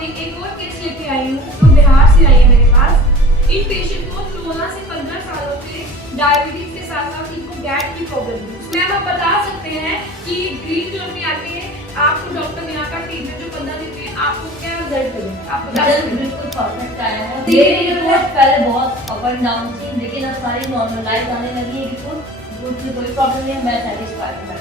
सामने एक और केस लेके आई हूँ जो बिहार से आई है मेरे पास। इन पेशेंट को 14 से 15 सालों से डायबिटीज के साथ साथ इनको गैट की प्रॉब्लम है। मैम आप बता सकते हैं कि ग्रीन जोन में आके आपको डॉक्टर ने यहाँ का ट्रीटमेंट जो 15 दिन में आपको क्या रिजल्ट मिलेगा? आप बता सकते हैं? बिल्कुल परफेक्ट आया है। ये रिपोर्ट पहले बहुत अप एंड डाउन थी, लेकिन अब सारी नॉर्मलाइज आने लगी है रिपोर्ट में कोई प्रॉब्लम नहीं है। मैं सेटिस्फाइड हूँ।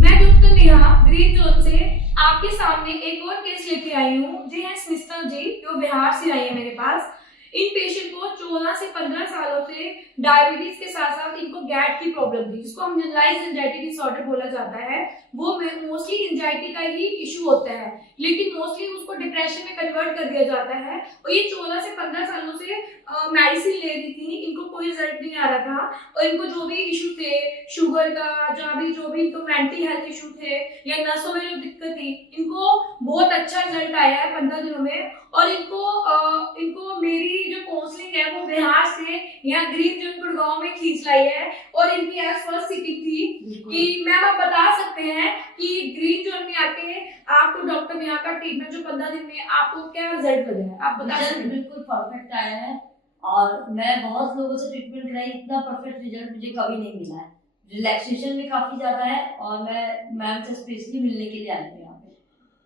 मैं डॉक्टर नेहा ग्रीन जोन से आपके सामने एक और केस लेके आई हूँ। जी है स्मिता जी, जो बिहार से आई है मेरे पास। इन पेशेंट को 14 से 15 सालों से डायबिटीज के साथ साथ इनको गैट की प्रॉब्लम थी, जिसको हम जनरलाइज्ड एंजाइटी डिसऑर्डर बोला जाता है। वो मोस्टली एंजाइटी का ही इशू होता है, लेकिन मोस्टली उसको डिप्रेशन में कन्वर्ट कर दिया जाता है। और ये 14 से 15 सालों से मेडिसिन ले रही थी, इनको कोई रिजल्ट नहीं आ रहा था। और इनको जो भी इशू थे, शुगर का जो भी इनको मेंटल हेल्थ इशू थे या नसों में जो दिक्कत थी, इनको बहुत अच्छा रिजल्ट आया है 15 दिनों में। और इनको मेरी जो काउंसलिंग है वो बिहार से यहाँ ग्रीन जोन गुड़गांव में खींच लाई है। और इनकी आज फर्स्ट सिटिंग थी कि मैम आप बता सकते हैं कि ग्रीन जोन में आके आपको डॉक्टर ने यहाँ का ट्रीटमेंट जो 15 दिन में आपको क्या रिजल्ट मिलेगा? आप बता सकते हैं? बिल्कुल परफेक्ट आया है और मैं बहुत लोगों से ट्रीटमेंट कराई, इतना परफेक्ट रिजल्ट मुझे कभी नहीं मिला है। रिलैक्सेशन भी काफी ज्यादा है और मैं मैम से स्पेशली मिलने के लिए आई हूँ यहाँ पे।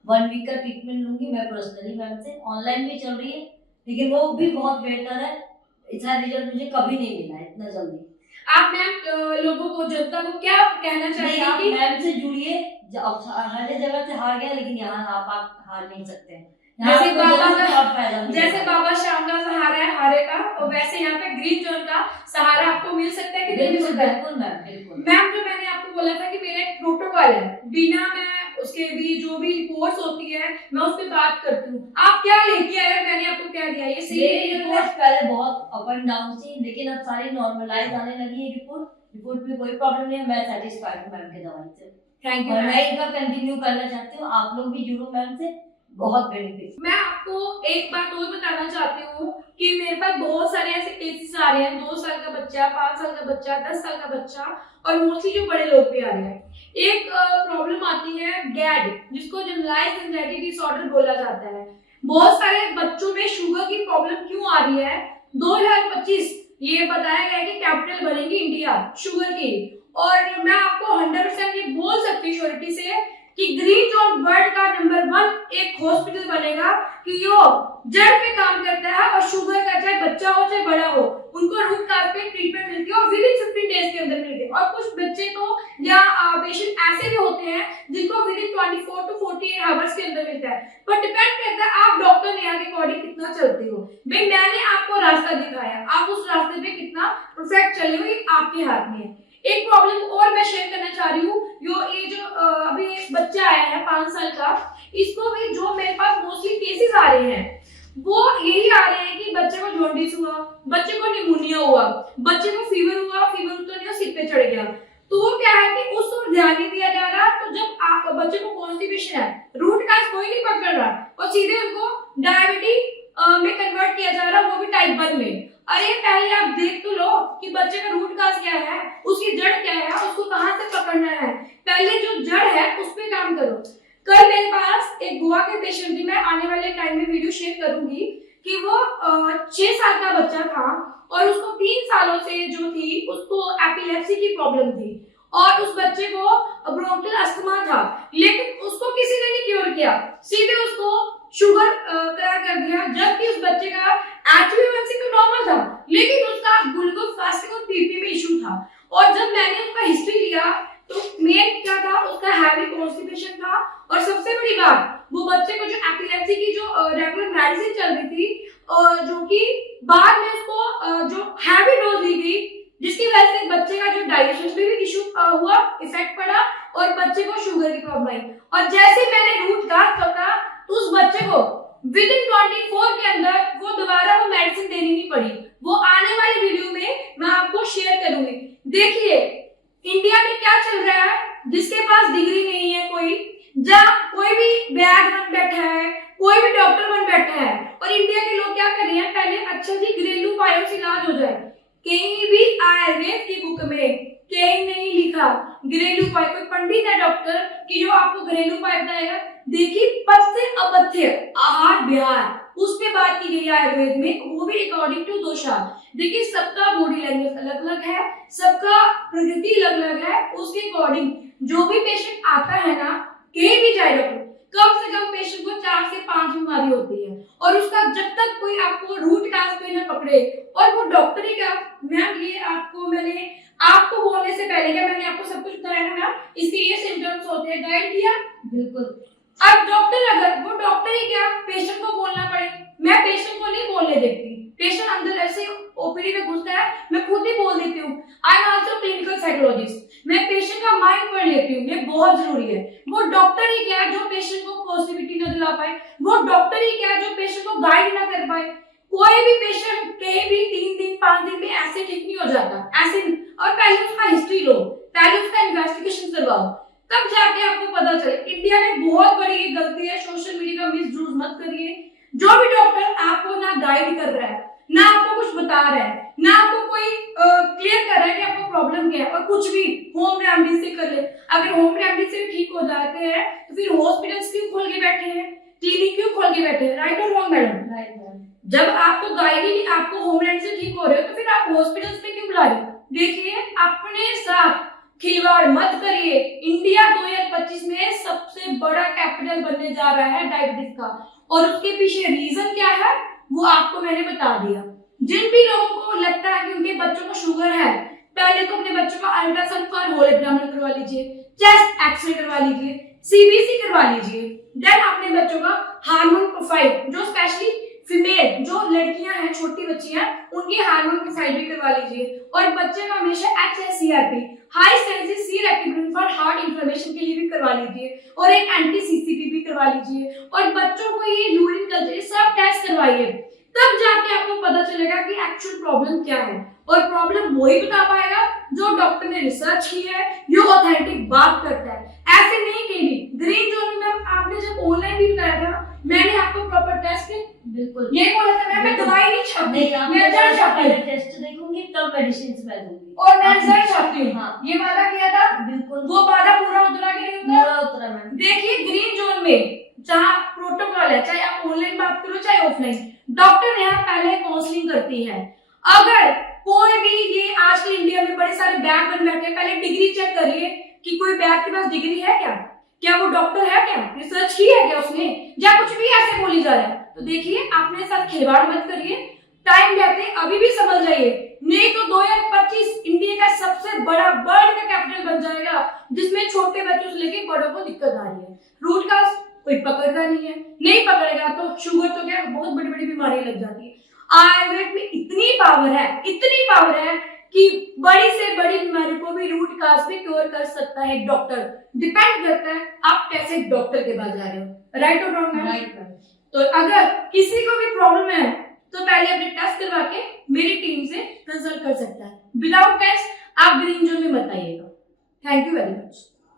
1 वीक का ट्रीटमेंट लूंगी मैं पर्सनली मैम से। ऑनलाइन भी चल रही है, लेकिन वो भी बहुत बेहतर है। इतना रिजल्ट मुझे कभी नहीं मिला है इतना जल्दी। आप मैम लोगों को, जनता को क्या कहना चाहिए? आप कि मैम से जुड़िए। हर जगह से हार गया, लेकिन यहाँ आप हार नहीं सकते हैं। जैसे बाबा श्याम का सहारा है हारे का, और वैसे यहाँ पे ग्रीन जोन का सहारा आपको मिल सकता है कि नहीं मिल सकता है? बिल्कुल मैम, बिल्कुल। मैम जो मैंने आपको बोला था कि मेरा एक प्रोटोकॉल है, बिना मैं उसके भी जो भी रिपोर्ट्स होती है मैं उस पर बात करती हूँ। आप क्या लेके आए, मैंने आपको क्या दिया? ये सही है? रिपोर्ट पहले बहुत अप एंड डाउन थी, लेकिन अब सारी नॉर्मलाइज आने लगी है रिपोर्ट में कोई प्रॉब्लम नहीं है। मैं सेटिस्फाइड हूँ मैम के दवाई से। Thank you. और मैं इनका कंटिन्यू करना चाहती हूँ। आप लोग भी जुड़ो मैम से, बहुत बेनिफिट। मैं आपको एक बात और बताना चाहती हूँ कि मेरे पास बहुत सारे ऐसे केसेस आ रहे हैं। 2 साल का बच्चा, 5 साल का बच्चा, 10 साल का बच्चा, और मोस्टली जो बड़े लोग भी आ रहे हैं। एक प्रॉब्लम आती है गैड, जिसको जनरलाइज्ड एंजाइटी डिसऑर्डर बोला जाता है। बहुत सारे बच्चों में शुगर की प्रॉब्लम क्यों आ रही है? 2025 ये बताया गया है कि कैपिटल बनेगी इंडिया शुगर की। और मैं आपको 100% ये बोल सकती हूँ श्योरिटी से कि ग्रीन जोन वर्ल्ड का नंबर 1 एक हॉस्पिटल बनेगा कि यो जड़ पे काम करता है। और शुगर का चाहे बच्चा हो चाहे बड़ा हो, उनको रूट काज पे ट्रीटमेंट मिलती है और विद इन 15 डेज के अंदर मिलती है। और कुछ बच्चे तो या पेशेंट ऐसे भी होते हैं जिनको विद इन 24 to 48 आवर्स के अंदर मिलता है। पर डिपेंड करता है आप डॉक्टर नेहा के अकॉर्डिंग कितना चलते हो। भाई मैंने आपको रास्ता दिखाया, आप उस रास्ते पे कितना परफेक्ट चले हो, ये आपके हाथ में है। एक प्रॉब्लम और मैं शेयर करना चाह रही हूँ। ये जो अभी एक बच्चा आया है 5 साल का, इसको भी जो मेरे पास मोस्टली केसेस आ रहे हैं वो यही आ रहे हैं कि बच्चे को जॉन्डिस हुआ, बच्चे को निमोनिया हुआ, बच्चे को फीवर हुआ, फीवर तो नहीं सिर पे चढ़ गया। तो वो क्या है कि उस पर ध्यान नहीं दिया जा रहा। तो जब आप बच्चे को कॉन्स्टिपेशन है, रूट काज कोई नहीं पकड़ रहा और सीधे उनको डायबिटीज में कन्वर्ट किया जा रहा, वो भी टाइप 1 में। अरे पहले आप देख तो लो कि बच्चे का रूट काज क्या है, उसकी जड़ क्या है, उसको कहां से पकड़ना है। पहले जो जड़ है उस पे काम करो। कल मेरे पास एक गोवा के पेशेंट थी, मैं आने वाले टाइम में वीडियो शेयर करूंगी, कि वो 6 साल का बच्चा था और उसको 3 सालों से जो थी उसको एपिलेप्सी की प्रॉब्लम थी और उस बच्चे को ब्रोंकियल अस्थमा था, लेकिन उसको किसी ने नहीं क्योर किया, सीधे उसको शुगर करार कर दिया। जबकि उस बच्चे का HbA1c तो नॉर्मल था, लेकिन उसका ग्लूकोज फास्टिंग और पीपी में इशू था। और जब मैंने उसका हिस्ट्री लिया तो मेन क्या था, उसका हैवी कॉन्स्टिपेशन था। और सबसे बड़ी बात, वो बच्चे को जो एपिलेप्सी की जो रेगुलर मेडिसिन चल रही थी, जो कि बाद में उसको जो हैवी डोज दी गई, जिसकी वजह से बच्चे का जो डाइजेशन में भी इशू हुआ, इफेक्ट पड़ा और बच्चे को शुगर की प्रॉब्लम आई। और जैसे मैंने रूट काज पकड़ा तो उस बच्चे को विद इन 24 के अंदर वो दोबारा वो मेडिसिन देनी नहीं पड़ी। वो आने वाली वीडियो में मैं आपको शेयर करूंगी। देखिए इंडिया में क्या चल रहा है, जिसके पास डिग्री नहीं है कोई भी वैद्य बन बैठा है, कोई भी डॉक्टर बन बैठा है। और इंडिया के लोग क्या कर रहे हैं, पहले अच्छा जी घरेलू उपायों से इलाज हो जाए। कहीं भी आयुर्वेद की बुक में कहीं नहीं लिखा था घरेलू उपाय, कोई पंडित है डॉक्टर कि जो आपको घरेलू उपाय बताएगा। देखिए पथ्य अपथ्य आहार विहार उस पे बात की गई है आयुर्वेद में, वो भी अकॉर्डिंग टू दोषा। देखिए सबका बॉडी लैंग्वेज अलग अलग है, सबका प्रकृति अलग अलग है, उसके अकॉर्डिंग जो भी पेशेंट आता है ना, कहीं भी जाए डॉक्टर, कम से कम पेशेंट को 4 से 5 बीमारी होती है और उसका जब तक कोई आपको रूट काज पे न पकड़े, और वो डॉक्टर ही क्या मैम, ये आपको मैंने आपको बोलने से पहले क्या मैंने आपको सब कुछ बताया ना मैम, इसके ये सिम्टम्स होते हैं, गाइड किया। बिल्कुल। अब डॉक्टर अगर वो डॉक्टर ही क्या पेशेंट को बोलना पड़े, मैं पेशेंट को नहीं बोलने देती, पेशेंट अंदर ऐसे ओपीडी में घुसता है मैं खुद ही बोल देती हूँ, I am also clinical psychologist, मैं पेशेंट का माइंड पढ़ लेती हूँ, ये बहुत जरूरी है। वो डॉक्टर ही क्या जो पेशेंट को पॉजिटिविटी न दिला पाए, वो डॉक्टर ही क्या जो पेशेंट को गाइड ना कर पाए। कोई भी पेशेंट कहीं भी 3 दिन 5 दिन में ऐसे ठीक नहीं हो जाता, ऐसे। और पहले उसका हिस्ट्री लो, पहले उसका इन्वेस्टिगेशन करवाओ, तब जाके आपको पता चले। इंडिया में बहुत बड़ी ये गलती है, सोशल मीडिया का मिसयूज मत करिए। जो भी डॉक्टर आपको ना गाइड कर रहा है, ना आपको कुछ बता रहा है, ना आपको कोई क्लियर कर रहा है कि आपको प्रॉब्लम क्या है, और कुछ भी होम रेमेडी से कर ले। अगर होम रेमेडी से ठीक हो जाते हैं तो फिर हॉस्पिटल्स क्यों खोल के बैठे हैं, क्लिनिक क्यों खोल के बैठे हैं, राइट और रॉन्ग मैडम? Right ma'am. जब आपको गाइड ही आपको होम रेमेडी से ठीक हो रहे हो तो फिर आप हॉस्पिटल्स में क्यों बुला रहे हो? देखिए अपने साथ खिलवाड़ मत करिए। इंडिया 2025 में सबसे बड़ा कैपिटल बनने जा रहा है डायबिटीज का, और उसके पीछे रीजन क्या है वो आपको मैंने बता दिया। जिन भी लोगों को लगता है कि उनके बच्चों को शुगर है, पहले तो अपने बच्चों का अल्ट्रासाउंड फॉर होल एब्डोमेन करवा लीजिए, चेस्ट एक्सरे करवा लीजिए, सीबीसी करवा लीजिए। देन अपने बच्चों का हार्मोन प्रोफाइल, जो स्पेशली फीमेल जो लड़कियां हैं, छोटी बच्चियां, उनकी हार्मोन प्रोफाइल भी करवा लीजिए। और बच्चे का हमेशा HSCRP high sensitive C rectifier for heart inflammation के लिए भी करवा लीजिए, और एक एंटी CCP भी करवा लीजिए। और बच्चों को ये यूरिन कल्चर सब टेस्ट करवाइए, तब जाके आपको पता चलेगा कि एक्चुअल प्रॉब्लम क्या है। और प्रॉब्लम वही बता पाएगा जो डॉक्टर ने रिसर्च की है, जो ऑथेंटिक बात करता है। ऐसे नहीं कहीं भी ग्रीन जोन में आपने जब ऑनलाइन भी बताया था, मैंने आपको प्रॉपर टेस्ट किया, बिल्कुल ये बोला था मैं दवाई नहीं छापती, मैं रिजल्ट छापती पहले हूँ, टेस्ट देखूंगी तब मेडिसिन मैं दूंगी, और मैं रिजल्ट छापती हूँ। हाँ। ये वादा किया था, बिल्कुल वो वादा पूरा उतरा कि नहीं उतरा? पूरा उतरा मैम। देखिए ग्रीन जोन में जहाँ प्रोटोकॉल है, चाहे आप ऑनलाइन बात करो चाहे ऑफलाइन, डॉक्टर यहाँ पहले काउंसलिंग करती है। अगर कोई भी ये आजकल इंडिया में बड़े सारे बैग बन बैठे, पहले डिग्री चेक करिए कि कोई बैग के पास डिग्री है क्या वो डॉक्टर है क्या, रिसर्च की है क्या उसने, या कुछ भी ऐसे बोली जा रहा है। तो देखिए अपने साथ खिलवाड़ मत करिए, टाइम रहते अभी भी समझ जाइए, नहीं तो 2025 इंडिया का सबसे बड़ा वर्ल्ड का कैपिटल बन जाएगा, जिसमें छोटे बच्चों से लेकर बड़ों को दिक्कत आ रही है। रूट काज कोई पकड़ता नहीं पकड़ेगा तो शुगर तो क्या बहुत बड़ी बड़ी बीमारी लग जाती है। आयुर्वेद में इतनी पावर है कि बड़ी से बड़ी बीमारी को भी रूट काज पे क्योर कर सकता है एक डॉक्टर। डिपेंड करता है आप कैसे डॉक्टर के पास जा रहे हो, राइट और रॉन्ग? राइट। तो अगर किसी को भी प्रॉब्लम है तो पहले अपने टेस्ट करवा के मेरी टीम से कंसल्ट कर सकता है। विदाउट टेस्ट आप ग्रीन जोन में मत आइएगा। Thank you very much.